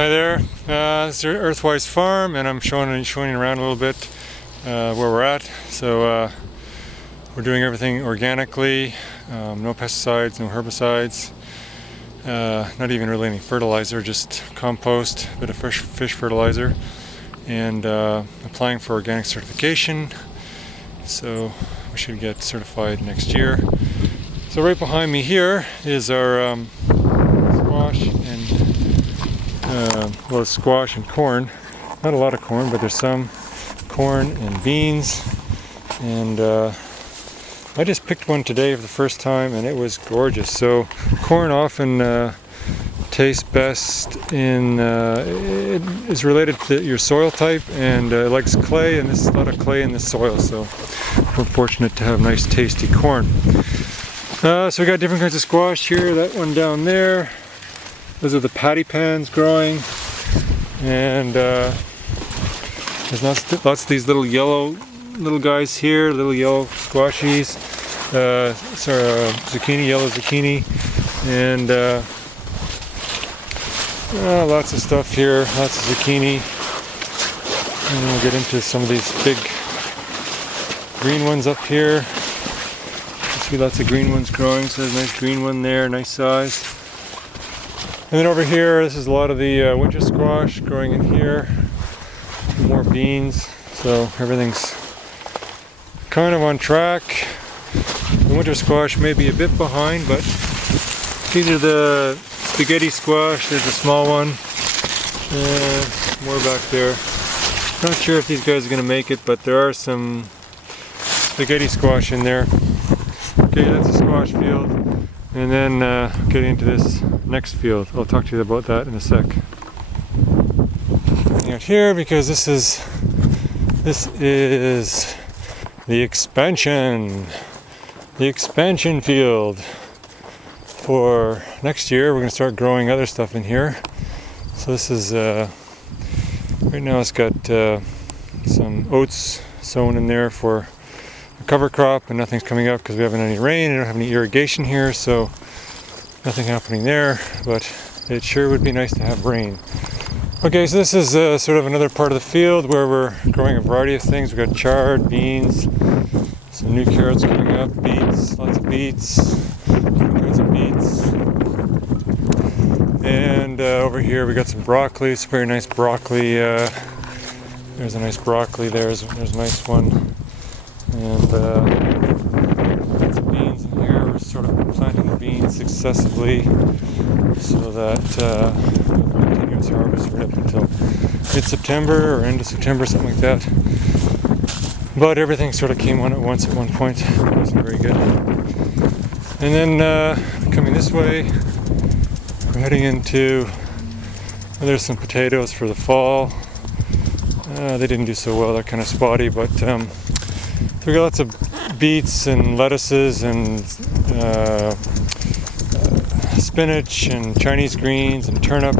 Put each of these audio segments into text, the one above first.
Hi there, this is Earthwise Farm, and I'm showing you around a little bit where we're at. So we're doing everything organically, no pesticides, no herbicides, not even really any fertilizer, just compost, a bit of fresh fish fertilizer, and applying for organic certification. So we should get certified next year. So right behind me here is our squash and squash and corn. Not a lot of corn, but there's some corn and beans. And I just picked one today for the first time, and it was gorgeous. So corn often tastes best in it is related to your soil type, and it likes clay, and there's a lot of clay in the soil, so we're fortunate to have nice tasty corn. So we got different kinds of squash here. That one down there, those are the patty pans growing, and there's lots of these little yellow guys here, little yellow squashies, zucchini, yellow zucchini, and lots of stuff here, lots of zucchini. And then we'll get into some of these big green ones up here. You see lots of green ones growing, so there's a nice green one there, nice size. And then over here, this is a lot of the winter squash growing in here. More beans, so everything's kind of on track. The winter squash may be a bit behind, but these are the spaghetti squash. There's a small one. More back there. Not sure if these guys are going to make it, but there are some spaghetti squash in there. Okay, that's a squash field. And then getting into this next field. I'll talk to you about that in a sec. Out here, because this is the expansion field for next year. We're going to start growing other stuff in here. So this is right now it's got some oats sown in there for a cover crop, and nothing's coming up because we haven't any rain. I don't have any irrigation here, so nothing happening there, but it sure would be nice to have rain. Okay, so this is sort of another part of the field where we're growing a variety of things. We've got chard, beans, some new carrots coming up, beets, lots of beets, different kinds of beets. And over here we got some broccoli. It's very nice broccoli. There's a nice broccoli there. There's a nice one. And lots of beans in here. We're sort of planting the beans successively so that continuous harvest right up until mid-September or end of September, something like that. But everything sort of came on at once at one point. It wasn't very good. And then coming this way, we're heading into, there's some potatoes for the fall. They didn't do so well, they're kind of spotty, but we got lots of beets and lettuces and spinach and Chinese greens and turnip,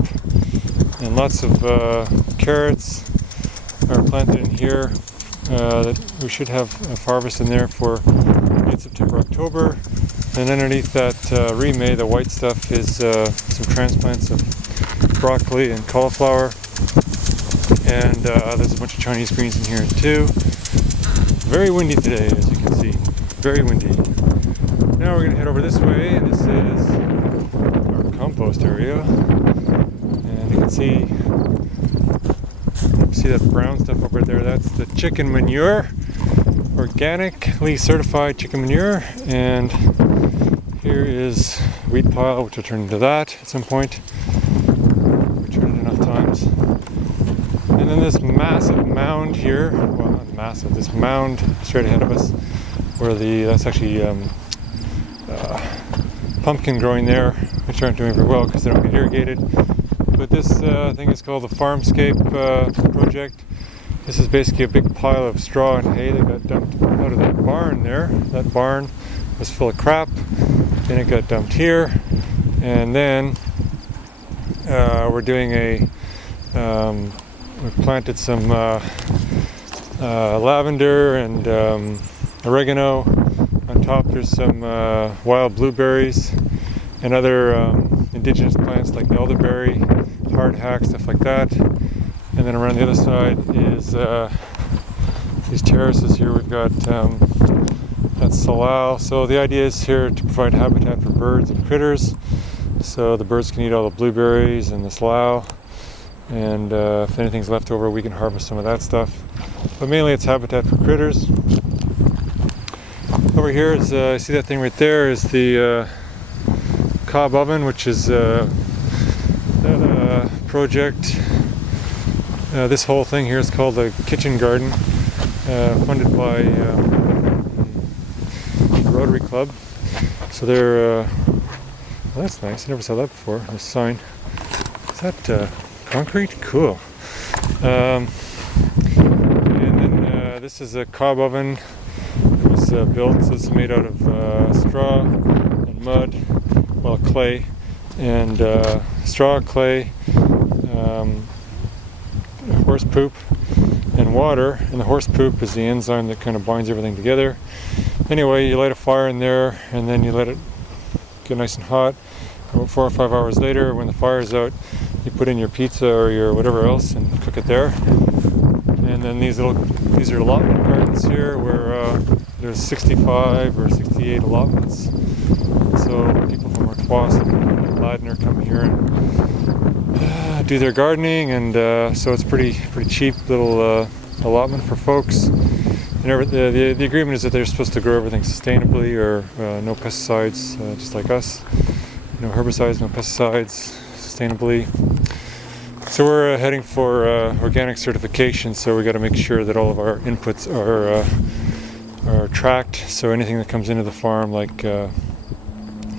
and lots of carrots are planted in here. That we should have a harvest in there for mid-September, October. And underneath that remay, the white stuff, is some transplants of broccoli and cauliflower. And there's a bunch of Chinese greens in here too. Very windy today, as you can see. Very windy. Now we're going to head over this way, and this is our compost area. And you can see that brown stuff over there. That's the chicken manure, organically certified chicken manure. And here is wheat pile, which will turn into that at some point. We've turned it enough times. And then this massive mound here, well, not massive, this mound straight ahead of us, where that's actually pumpkin growing there, which aren't doing very well because they don't get irrigated. But this thing is called the Farmscape project. This is basically a big pile of straw and hay that got dumped out of that barn there. That barn was full of crap, then it got dumped here, and then we're doing we've planted some lavender and oregano. On top there's some wild blueberries and other indigenous plants like elderberry, hard hack, stuff like that. And then around the other side is these terraces here. We've got that's salal. So the idea is here to provide habitat for birds and critters. So the birds can eat all the blueberries and the salal. And if anything's left over, we can harvest some of that stuff. But mainly it's habitat for critters. Over here is, see that thing right there is the cob oven, which is that project. This whole thing here is called the kitchen garden, funded by the Rotary Club. So they're, well, that's nice. I never saw that before. There's a sign. Is that concrete? Cool. And then this is a cob oven. It was built, so it's made out of straw and mud, well, clay, and straw, clay, horse poop, and water. And the horse poop is the enzyme that kind of binds everything together. Anyway, you light a fire in there, and then you let it get nice and hot. About 4 or 5 hours later, when the fire's out, you put in your pizza or your whatever else and cook it there. And then these are allotment gardens here where there's 65 or 68 allotments. So people from Earthwise and Ladner come here and do their gardening, and so it's pretty cheap little allotment for folks. And the agreement is that they're supposed to grow everything sustainably, or no pesticides, just like us. No herbicides, no pesticides, sustainably. So we're heading for organic certification, so we got to make sure that all of our inputs are tracked. So anything that comes into the farm, like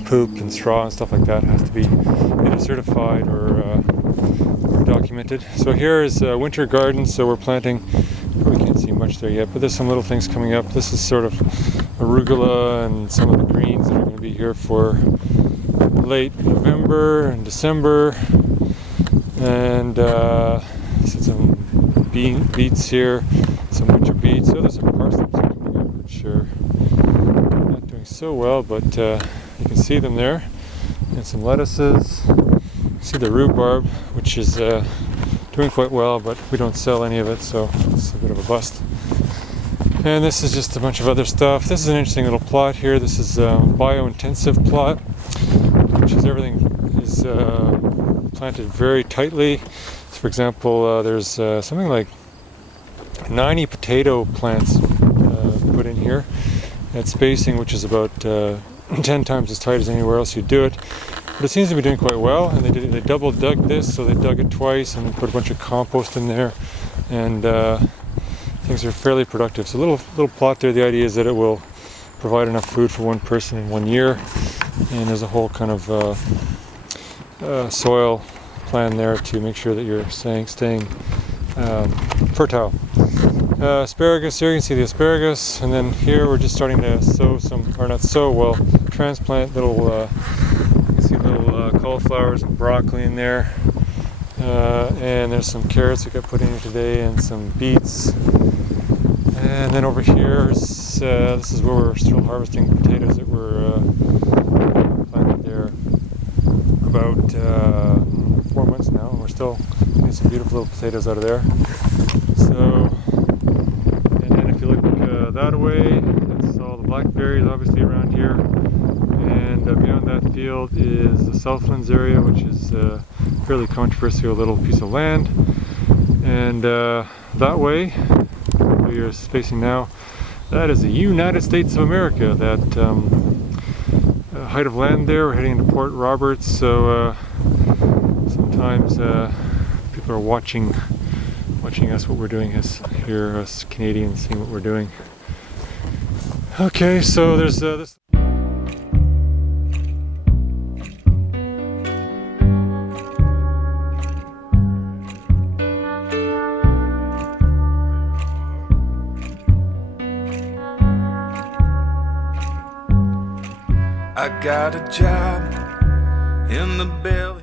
poop and straw and stuff like that, has to be either certified or documented. So here is winter garden. So we're planting. Probably can't see much there yet, but there's some little things coming up. This is sort of arugula and some of the greens that are going to be here for late November and December. And some beets here, some winter beets. So there's some parsnips coming up, which are not doing so well, but you can see them there. And some lettuces. You see the rhubarb, which is doing quite well, but we don't sell any of it, so it's a bit of a bust. And this is just a bunch of other stuff. This is an interesting little plot here. This is a bio-intensive plot, which is everything is planted very tightly. So for example, there's something like 90 potato plants put in here at spacing, which is about 10 times as tight as anywhere else you do it. But it seems to be doing quite well, and they double dug this, so they dug it twice and put a bunch of compost in there, and things are fairly productive. So little plot there. The idea is that it will provide enough food for one person in 1 year, and there's a whole kind of soil plan there to make sure that you're staying fertile. Asparagus, here you can see the asparagus, and then here we're just starting to sow some, or not sow, well, transplant little cauliflowers and broccoli in there, and there's some carrots we got put in here today, and some beets. And then over here is this is where we're still harvesting potatoes that were planted there about 4 months now, and we're still getting some beautiful little potatoes out of there. So, and then if you look that way, that's all the blackberries obviously around here. And beyond that field is the Southlands area, which is a fairly controversial little piece of land. And that way, where you're facing now, that is the United States of America. That height of land there, we're heading into Port Roberts, so sometimes people are watching us, what we're doing here, us Canadians, seeing what we're doing. Okay, so there's this. I got a job in the belly.